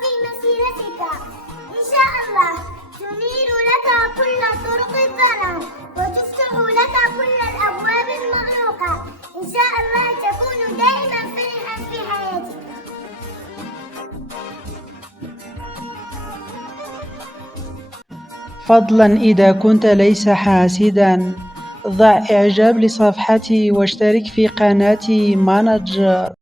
في مسيرتك. إن شاء الله تنير لك كل طرق الظلام وتفتح لك كل الأبواب المغلوقة. إن شاء الله تكون دائما فرحا في حياتك. فضلا إذا كنت ليس حاسدا، ضع إعجاب لصفحتي واشترك في قناتي مانجر.